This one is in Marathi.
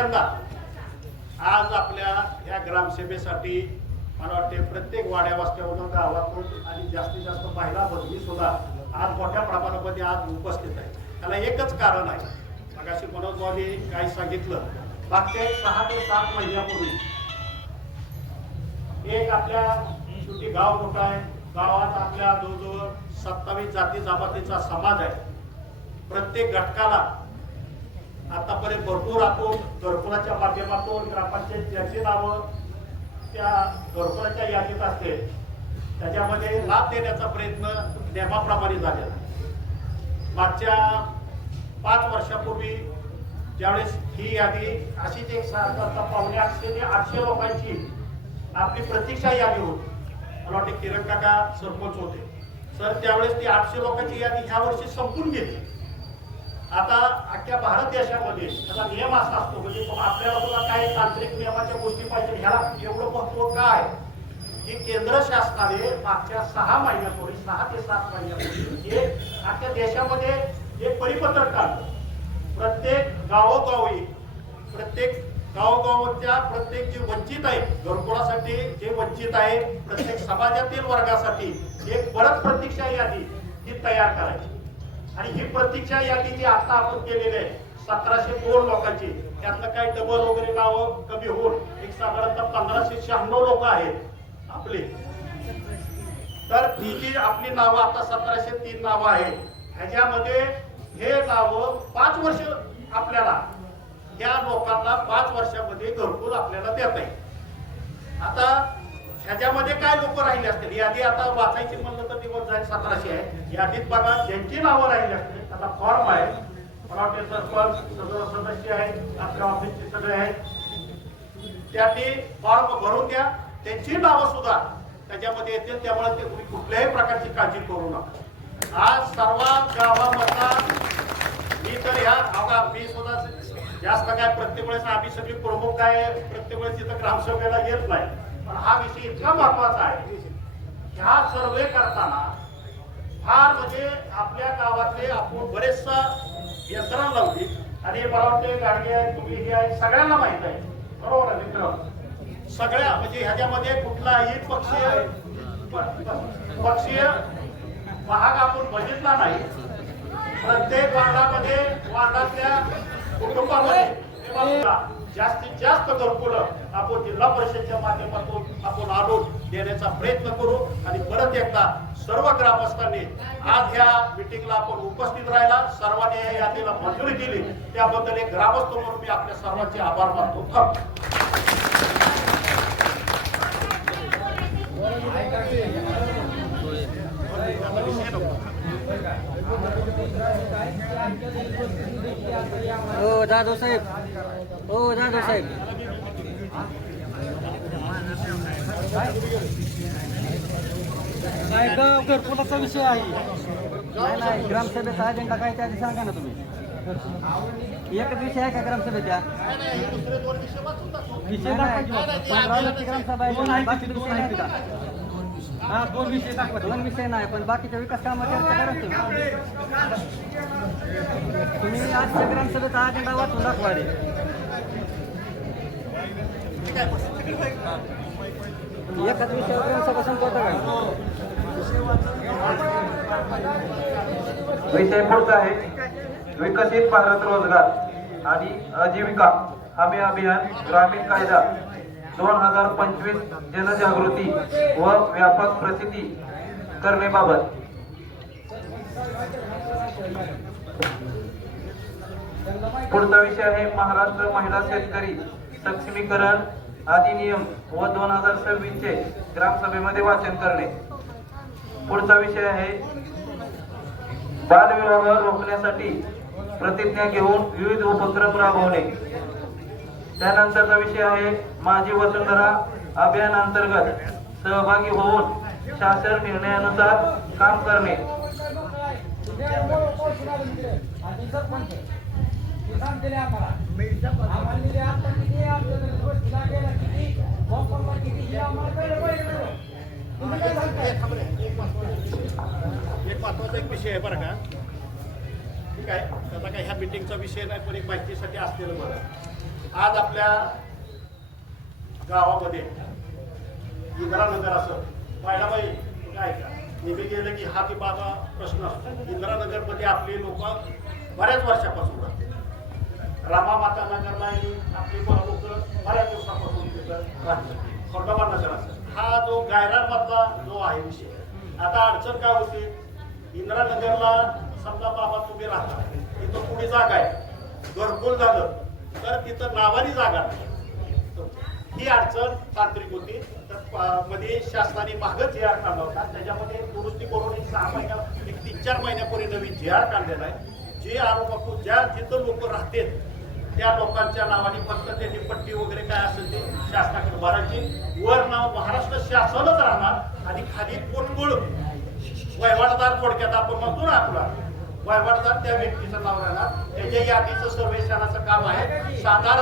पहिल्यांदा आज आपल्या या ग्रामसभेसाठी मला वाटते प्रत्येक वाड्या वस्त्यावरून गावातून आणि जास्तीत जास्त महिला भगिनी सुद्धा आज मोठ्या प्रमाणामध्ये आज उपस्थित आहे. त्याला एकच कारण आहे, मगाशी मनोज भाऊनी काय सांगितलं, मागच्या 6 ते 7 महिन्यापूर्वी एक आपल्या छोटी गाव मोठा आहे, गावात आपल्या जवळजवळ 27 जाती जमातीचा समाज आहे. प्रत्येक घटकाला आतापर्यंत भरपूर आपण घरकुलाच्या माध्यमातून ग्रामपंचायत ज्याची नावं त्या घरकुलाच्या यादीत असते त्याच्यामध्ये लाभ देण्याचा प्रयत्न नियमाप्रमाणे झालेला. मागच्या 5 वर्षापूर्वी ज्यावेळेस ही यादी अशीच एक पावणे 800 ते 800 लोकांची आपली प्रतीक्षा यादी होती. मला वाटते किरण काका सरपंच होते सर, त्यावेळेस ती 800 लोकांची यादी ह्या वर्षी संपून गेली. आता अख्ख्या भारत देशामध्ये त्याचा नियम असा असतो, म्हणजे आपल्याला सुद्धा काही तांत्रिक नियमाच्या गोष्टी पाहिजे. ह्याला एवढं महत्व काय की केंद्र शासनाने मागच्या 6 महिन्यापूर्वी 6 ते 7 महिन्यापूर्वी एक अख्ख्या देशामध्ये एक परिपत्रक काढलं. प्रत्येक गावोगावी गावोगावच्या प्रत्येक जे वंचित आहे, घरकुलासाठी जे वंचित आहे, प्रत्येक समाजातील वर्गासाठी एक परत प्रतीक्षा यादी ही तयार करायची. आणि ही प्रतीक्षा यादी जी आता आपण केलेली आहे 1702 लोकांची, त्यातलं काही डबल वगैरे नावं कमी होऊन एक साधारणतः 1596 लोक आहेत आपले. तर ही जी आपली नावं आता 1703 नावं आहेत, ह्याच्यामध्ये हे नावं 5 वर्ष आपल्याला या लोकांना 5 वर्षामध्ये घरकुल आपल्याला देता येईल. आता ह्याच्यामध्ये काय लोक राहिले असतील, यादी आता वाचायची म्हणलं तर दिवस जाईल 1700 आहे. यादीत बघा ज्यांची नावं राहिली असतील त्याला फॉर्म आहे. मला वाटते सरपंच सदस्य आहेत, आपल्या ऑफिसचे सगळे आहेत, त्याने फॉर्म भरून द्या. त्यांची नावं सुद्धा त्याच्यामध्ये येतील. त्यामुळे ते तुम्ही कुठल्याही प्रकारची काळजी करू नका. आज सर्व गावामधला मी तर ह्या बघा मी सुद्धा जास्त काय प्रत्येक वेळेस आम्ही सगळी प्रमुख काय प्रत्येक वेळेस तिथं ग्रामसभेला येत नाही, पण हा विषय इतका महत्वाचा आहे. ह्या सर्वे करताना फार म्हणजे आपल्या गावातले आपण बरेचसा यंत्रणा लावली आणि मला वाटते गाडगे आहे, तुम्ही हे आहे, सगळ्यांना माहित आहे, बरोबर आहे मित्र. सगळ्या म्हणजे ह्याच्यामध्ये कुठलाही पक्षीय भाग आपण बघितला नाही. प्रत्येक वार्डामध्ये वार्डातल्या कुटुंबामध्ये जास्तीत जास्त घरकुलं आपण जिल्हा परिषदेच्या माध्यमातून आपण आणून देण्याचा प्रयत्न करू. आणि परत एकदा सर्व ग्रामस्थांनी आज ह्या मिटिंगला आपण उपस्थित राहिला, सर्वांनी या यादीला मंजुरी दिली, त्याबद्दल एक ग्रामस्थ म्हणून मी आपल्या सर्वांचे आभार मानतो. हो जाधव साहेब, हो जाधव साहेब, गाव घरकुलाचा विषय आहे. नाही ग्रामसभेचा अजेंडा काय त्या आधी सांगा ना तुम्ही. एकच विषय आहे का ग्रामसभेच्या? विषय ग्रामसभा आहे, बाकी विषय नाही का? हा 2 विषय दाखवा. 2 विषय नाही, पण बाकीच्या विकास कामाची चर्चा करा तुम्ही. आजच्या ग्रामसभेचा अजेंडा वाचून दाखवा रे. एकाच विषयावर ग्रामसभा संपवता का? विषय पुढचा आहे विकसित भारत रोजगार आणि आजीविका हमी अभियान ग्रामीण कायदा 2025 जनजागृती व व्यापक प्रसिद्धी करण्याबाबत. पुढचा विषय आहे महाराष्ट्र महिला शेतकरी सक्षमीकरण अधिनियम व 2026 चे ग्रामसभेमध्ये वाचन करणे. पुढचा विषय आहे बालविवाह रोखण्यासाठी प्रतिज्ञा घेऊन विविध उपक्रम राबवणे. त्यानंतरचा विषय आहे माझी वसुंधरा अभियान अंतर्गत सहभागी होऊन शासन निर्णयानुसार काम करणे. एक महत्वाचा एक विषय आहे बरं का, ठीक आहे. त्याचा काय ह्या मीटिंगचा विषय नाही, पण एक माहितीसाठी असलेलं बरं. आज आपल्या गावामध्ये इंदिरानगर असं बाई काय का नेहमी गेलं की हा ती माझा प्रश्न असतो. इंदिरानगर मध्ये आपली लोक बऱ्याच वर्षापासून राहतात. रामामाता नगरला आपली लोक बऱ्याच दिवसापासून तिथं राहतात. खंडोबा नगर असं हा जो गायरान मधला जो आहे विषय. आता अडचण काय होते, इंदिरानगरला समजा बाबा तुम्ही राहता तिथं कुणी जागा आहे, घरकुल झालं तर तिथं नावानी जागा नाही. ही अडचण तांत्रिक होती. तर मध्ये शासनाने मागच जी आर काढला होता, त्याच्यामध्ये दुरुस्ती करून एक 6 महिन्या एक 3-4 महिन्यापूर्वी नवीन जी आर काढलेला आहे. जे आरोप ज्या जिथं लोक राहतील त्या लोकांच्या नावाने फक्त त्यांनी पट्टी वगैरे काय असेल ते शासनाकडे भरायची. वर नाव महाराष्ट्र शासनच राहणार आणि खाली कोणगुळ वहिवाटदार, थोडक्यात आपण म्हणतो ना आपला वहिवाटदार, त्या व्यक्तीचं नाव राहणार. त्याच्या यादीचं सर्वेक्षणाचं काम आहे. साधारण